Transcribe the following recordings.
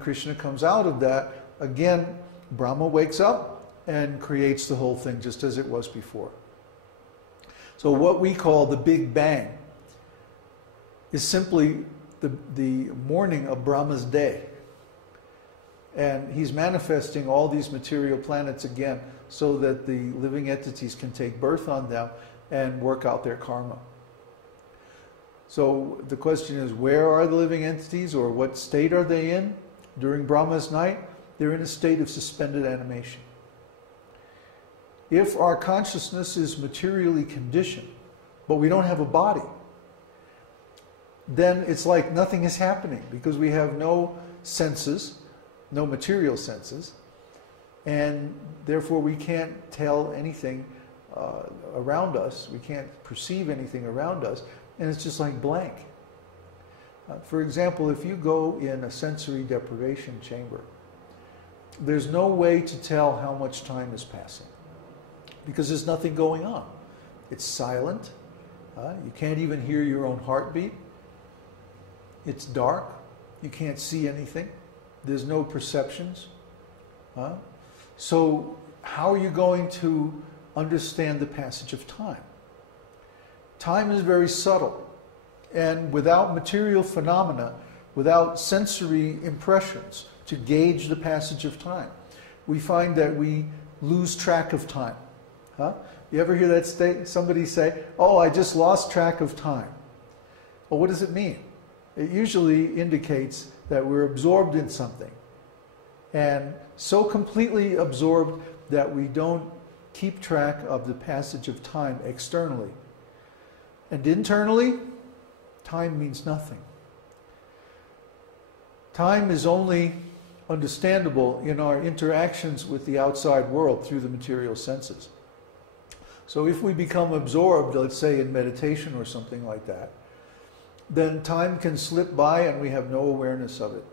when Krishna comes out of that, again, Brahma wakes up and creates the whole thing just as it was before. So what we call the Big Bang is simply the morning of Brahma's day. And he's manifesting all these material planets again so that the living entities can take birth on them and work out their karma. So the question is, where are the living entities, or what state are they in during Brahma's night? They're in a state of suspended animation. If our consciousness is materially conditioned, but we don't have a body, then it's like nothing is happening, because we have no senses, no material senses, and therefore we can't tell anything around us, we can't perceive anything around us, and it's just like blank. For example, if you go in a sensory deprivation chamber, there's no way to tell how much time is passing, because there's nothing going on. It's silent. You can't even hear your own heartbeat. It's dark. You can't see anything. There's no perceptions. So how are you going to understand the passage of time? Time is very subtle. And without material phenomena, without sensory impressions to gauge the passage of time, we find that we lose track of time. You ever hear that somebody say, "Oh, I just lost track of time"? Well, what does it mean? It usually indicates that we're absorbed in something, and so completely absorbed that we don't keep track of the passage of time externally. And internally, time means nothing. Time is only understandable in our interactions with the outside world through the material senses. So if we become absorbed, let's say in meditation or something like that, then time can slip by and we have no awareness of it.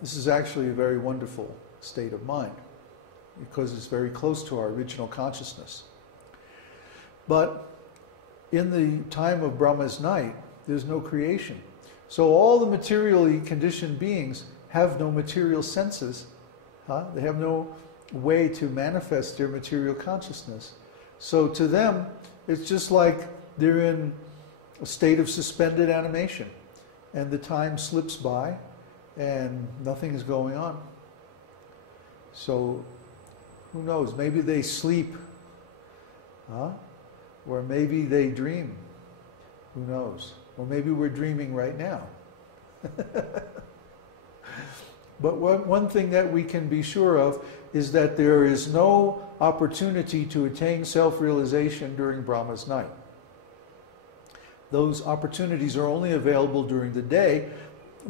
This is actually a very wonderful state of mind, because it's very close to our original consciousness. But in the time of Brahma's night, there's no creation. So all the materially conditioned beings have no material senses. They have no way to manifest their material consciousness. So to them, it's just like they're in a state of suspended animation, and the time slips by and nothing is going on. So who knows, maybe they sleep, or maybe they dream, who knows, or maybe we're dreaming right now. But one thing that we can be sure of is that there is no opportunity to attain self-realization during Brahma's night. Those opportunities are only available during the day,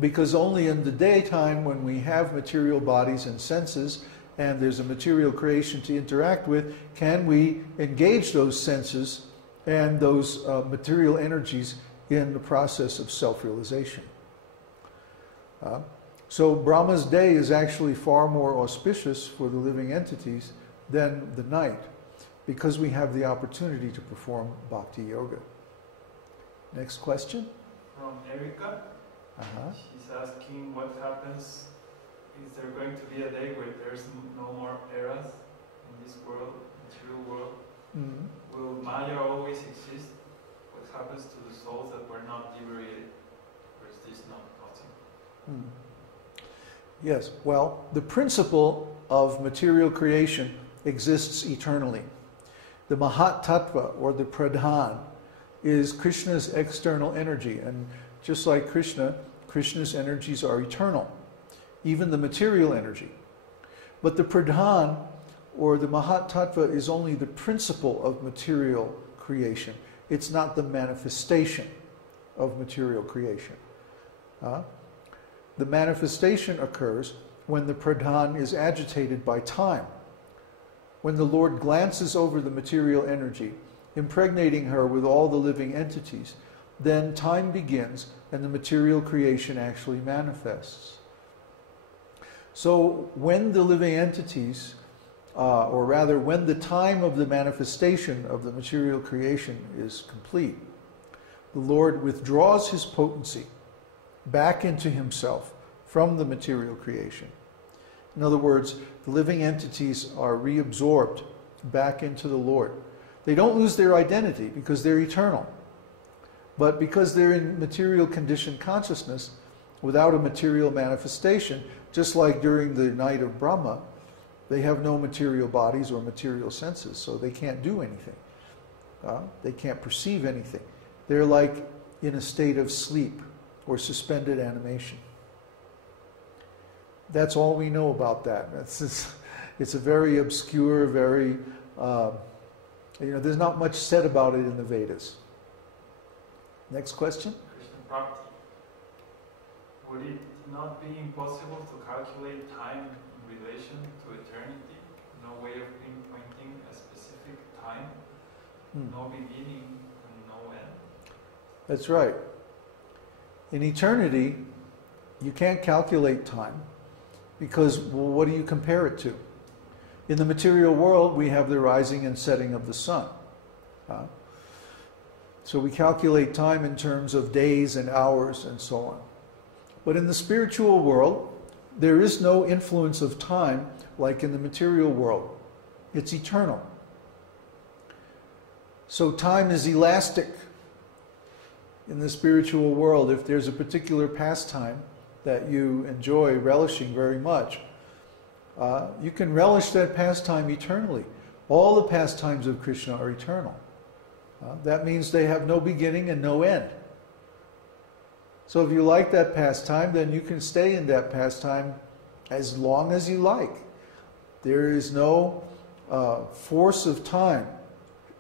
because only in the daytime, when we have material bodies and senses, and there's a material creation to interact with, can we engage those senses and those material energies in the process of self-realization. So Brahma's day is actually far more auspicious for the living entities than the night, because we have the opportunity to perform bhakti yoga. Next question? From Erica. She's asking what happens, is there going to be a day where there's no more eras in this world, material world? Will Maya always exist? What happens to the souls that were not liberated? Or is this not possible? Yes, well, the principle of material creation exists eternally. The Mahat Tattva, or the Pradhan, is Krishna's external energy. And just like Krishna, Krishna's energies are eternal, even the material energy. But the Pradhan, or the Mahat Tattva, is only the principle of material creation. It's not the manifestation of material creation. The manifestation occurs when the Pradhan is agitated by time. When the Lord glances over the material energy, impregnating her with all the living entities, then time begins and the material creation actually manifests. So when the living entities, or rather when the time of the manifestation of the material creation is complete, the Lord withdraws his potency back into himself from the material creation. In other words, the living entities are reabsorbed back into the Lord. They don't lose their identity because they're eternal. But because they're in material conditioned consciousness, without a material manifestation, just like during the night of Brahma, they have no material bodies or material senses, so they can't do anything. They can't perceive anything. They're like in a state of sleep or suspended animation. That's all we know about that. It's a very obscure, very, there's not much said about it in the Vedas. Next question? Krishna Bhakti. Would it not be impossible to calculate time in relation to eternity? No way of pinpointing a specific time? No beginning and no end? That's right. In eternity, you can't calculate time because, well, what do you compare it to? In the material world, we have the rising and setting of the sun. So we calculate time in terms of days and hours and so on. But in the spiritual world, there is no influence of time like in the material world. It's eternal. So time is elastic. In the spiritual world, if there's a particular pastime that you enjoy relishing very much, you can relish that pastime eternally. All the pastimes of Krishna are eternal. That means they have no beginning and no end. So if you like that pastime, then you can stay in that pastime as long as you like. There is no force of time.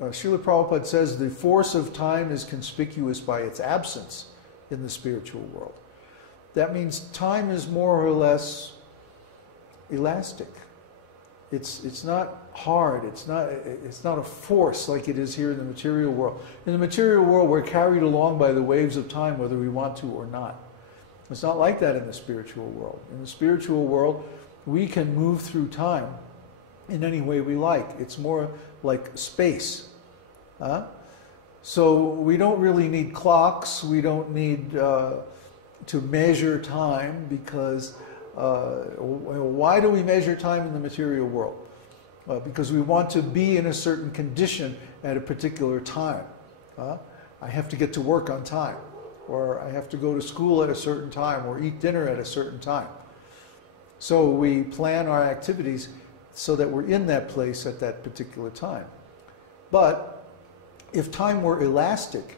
Srila Prabhupada says the force of time is conspicuous by its absence in the spiritual world. That means time is more or less elastic. It's not hard. It's not a force like it is here in the material world. In the material world, we're carried along by the waves of time whether we want to or not. It's not like that in the spiritual world. In the spiritual world, we can move through time in any way we like. It's more like space. So we don't really need clocks. We don't need to measure time because why do we measure time in the material world? Because we want to be in a certain condition at a particular time. I have to get to work on time, or I have to go to school at a certain time, or eat dinner at a certain time. So we plan our activities so that we're in that place at that particular time. But if time were elastic,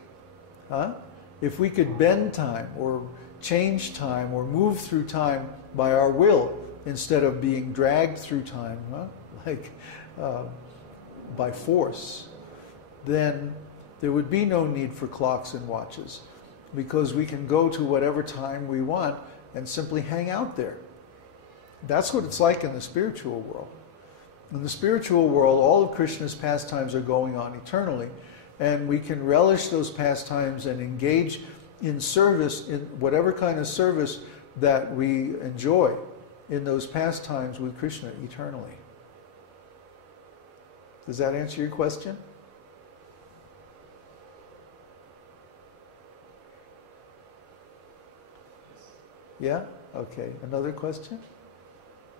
if we could bend time or change time or move through time by our will instead of being dragged through time by force, then there would be no need for clocks and watches because we can go to whatever time we want and simply hang out there. That's what it's like in the spiritual world. In the spiritual world, all of Krishna's pastimes are going on eternally, and we can relish those pastimes and engage in service, in whatever kind of service that we enjoy in those pastimes with Krishna eternally. Does that answer your question? Yeah? Okay. Another question?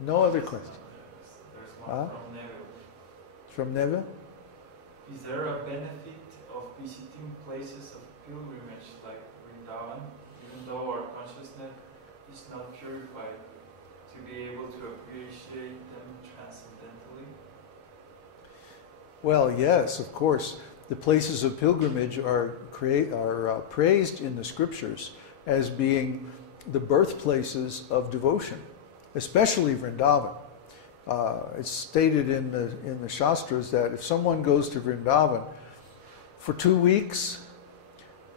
No other question? There's one from Neva. From Neva? Is there a benefit of visiting places of pilgrimage like Vrindavan, even though our consciousness is not purified, to be able to appreciate them transcendentally? Well, yes, of course. The places of pilgrimage are praised in the scriptures as being the birthplaces of devotion, especially Vrindavan. It's stated in the Shastras that if someone goes to Vrindavan for 2 weeks,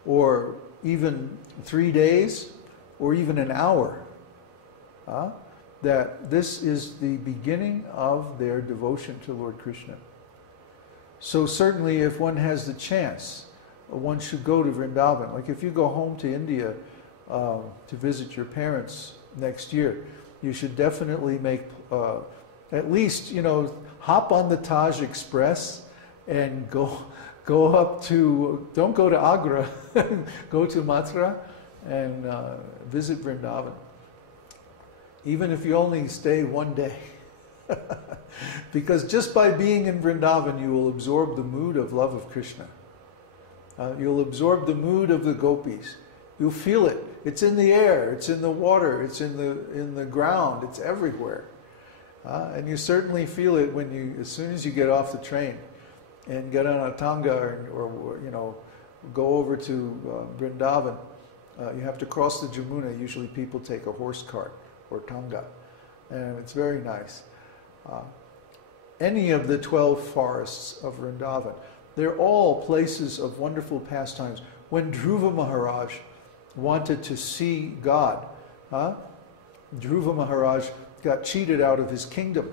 or even 3 days, or even an hour, that this is the beginning of their devotion to Lord Krishna. So certainly if one has the chance, one should go to Vrindavan. Like if you go home to India to visit your parents next year, you should definitely make, at least, hop on the Taj Express and go up to, don't go to Agra, go to Mathura and visit Vrindavan. even if you only stay one day. Because just by being in Vrindavan, you will absorb the mood of love of Krishna. You'll absorb the mood of the gopis. You'll feel it. It's in the air, it's in the water, it's in the ground, it's everywhere. And you certainly feel it when you, as soon as you get off the train and get on a tanga or you know, go over to Vrindavan. You have to cross the Jamuna. Usually people take a horse cart or tanga, and it's very nice. Any of the 12 forests of Vrindavan, they're all places of wonderful pastimes. When Dhruva Maharaj wanted to see God, Dhruva Maharaj got cheated out of his kingdom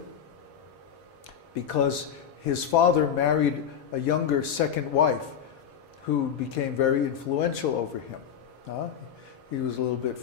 because his father married a younger second wife who became very influential over him. He was a little bit